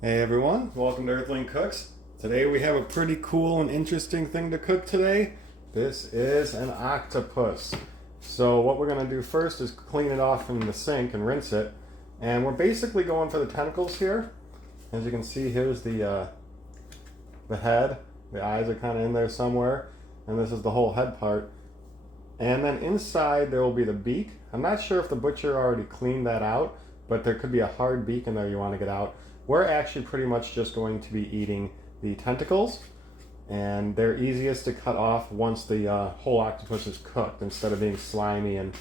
Hey everyone, welcome to Earthling Cooks. Today we have a pretty cool and interesting thing to cook today. This is an octopus. So what we're going to do first is clean it off in the sink and rinse it. And we're basically going for the tentacles here. As you can see, here's the head. The eyes are kind of in there somewhere. And this is the whole head part. And then inside there will be the beak. I'm not sure if the butcher already cleaned that out, but there could be a hard beak in there you want to get out. We're actually pretty much just going to be eating the tentacles, and they're easiest to cut off once the whole octopus is cooked, instead of being slimy and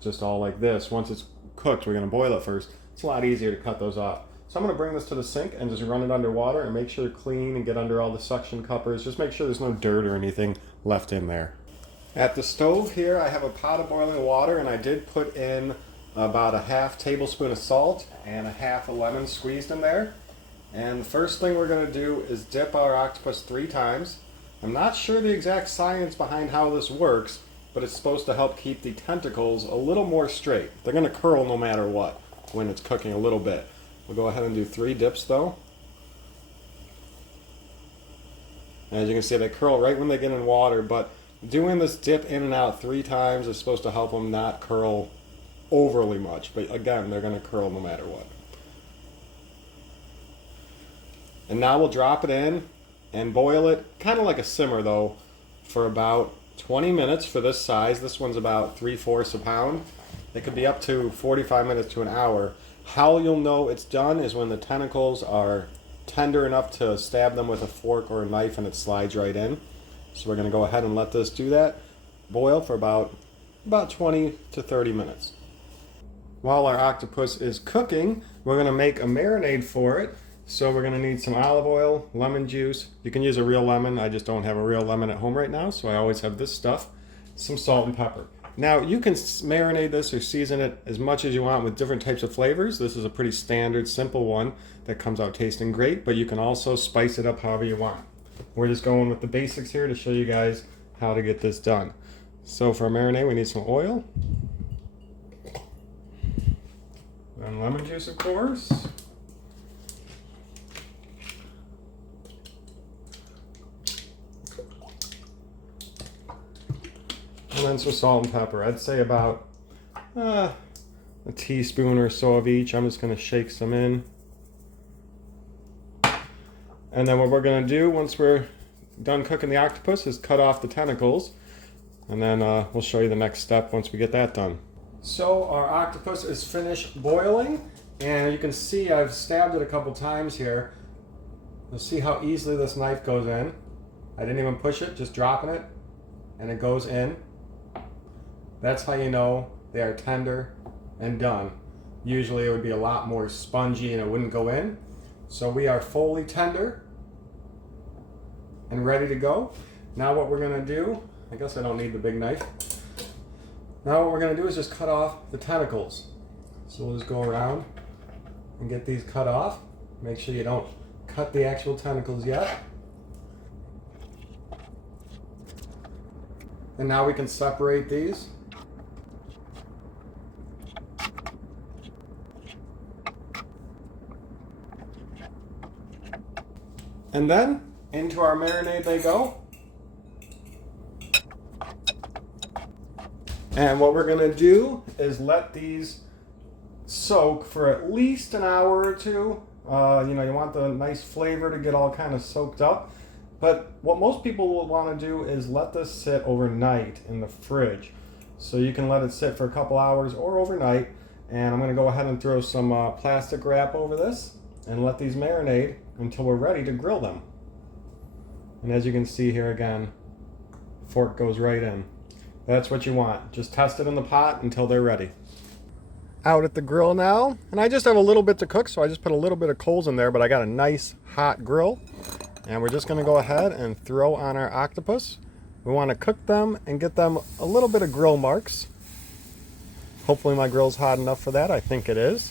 just all like this. Once it's cooked, we're going to boil it first. It's a lot easier to cut those off. So I'm going to bring this to the sink and just run it under water and make sure it's clean and get under all the suction cuppers. Just make sure there's no dirt or anything left in there. At the stove here, I have a pot of boiling water, and I did put in about a half tablespoon of salt and a half a lemon squeezed in there. And the first thing we're going to do is dip our octopus 3 times. I'm not sure the exact science behind how this works, but it's supposed to help keep the tentacles a little more straight. They're going to curl no matter what when it's cooking a little bit. We'll go ahead and do 3 dips though. As you can see, they curl right when they get in water, but doing this dip in and out 3 times is supposed to help them not curl overly much, but again, they're going to curl no matter what. And now we'll drop it in and boil it, kind of like a simmer though, for about 20 minutes for this size. This one's about 3/4 a pound. It could be up to 45 minutes to an hour. How you'll know it's done is when the tentacles are tender enough to stab them with a fork or a knife and it slides right in. So we're going to go ahead and let this do that, boil for about 20 to 30 minutes. While our octopus is cooking, we're going to make a marinade for it. So we're going to need some olive oil, lemon juice. You can use a real lemon. I just don't have a real lemon at home right now, so I always have this stuff. Some salt and pepper. Now you can marinate this or season it as much as you want with different types of flavors. This is a pretty standard, simple one that comes out tasting great, but you can also spice it up however you want. We're just going with the basics here to show you guys how to get this done. So for a marinade, we need some oil. And lemon juice, of course. And then some salt and pepper. I'd say about a teaspoon or so of each. I'm just going to shake some in. And then what we're going to do once we're done cooking the octopus is cut off the tentacles. And then we'll show you the next step once we get that done. So our octopus is finished boiling, and you can see I've stabbed it a couple times here. You'll see how easily this knife goes in. I didn't even push it, just dropping it, and it goes in. That's how you know they are tender and done. Usually it would be a lot more spongy and it wouldn't go in. So we are fully tender and ready to go. Now what we're going to do, I guess I don't need the big knife. Now what we're going to do is just cut off the tentacles. So we'll just go around and get these cut off. Make sure you don't cut the actual tentacles yet. And now we can separate these. And then into our marinade they go. And what we're going to do is let these soak for at least an hour or two. You want the nice flavor to get all kind of soaked up. But what most people will want to do is let this sit overnight in the fridge. So you can let it sit for a couple hours or overnight. And I'm going to go ahead and throw some plastic wrap over this and let these marinate until we're ready to grill them. And as you can see here again, fork goes right in. That's what you want. Just test it in the pot until they're ready. Out at the grill now, and I just have a little bit to cook, so I just put a little bit of coals in there, but I got a nice hot grill. And we're just going to go ahead and throw on our octopus. We want to cook them and get them a little bit of grill marks. Hopefully my grill's hot enough for that. I think it is.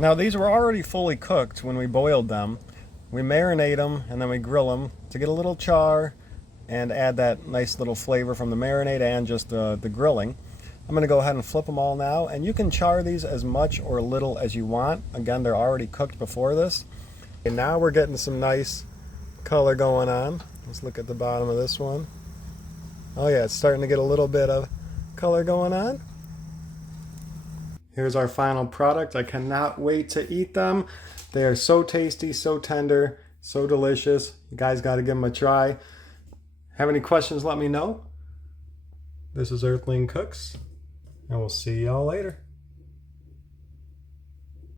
Now these were already fully cooked when we boiled them. We marinate them and then we grill them to get a little char, and add that nice little flavor from the marinade and just the grilling. I'm going to go ahead and flip them all now, and you can char these as much or little as you want. Again, they're already cooked before this. And now we're getting some nice color going on. Let's look at the bottom of this one. Oh yeah, it's starting to get a little bit of color going on. Here's our final product. I cannot wait to eat them. They are so tasty, so tender, so delicious. You guys got to give them a try. Have any questions, let me know. This is Earthling Cooks, and we'll see y'all later.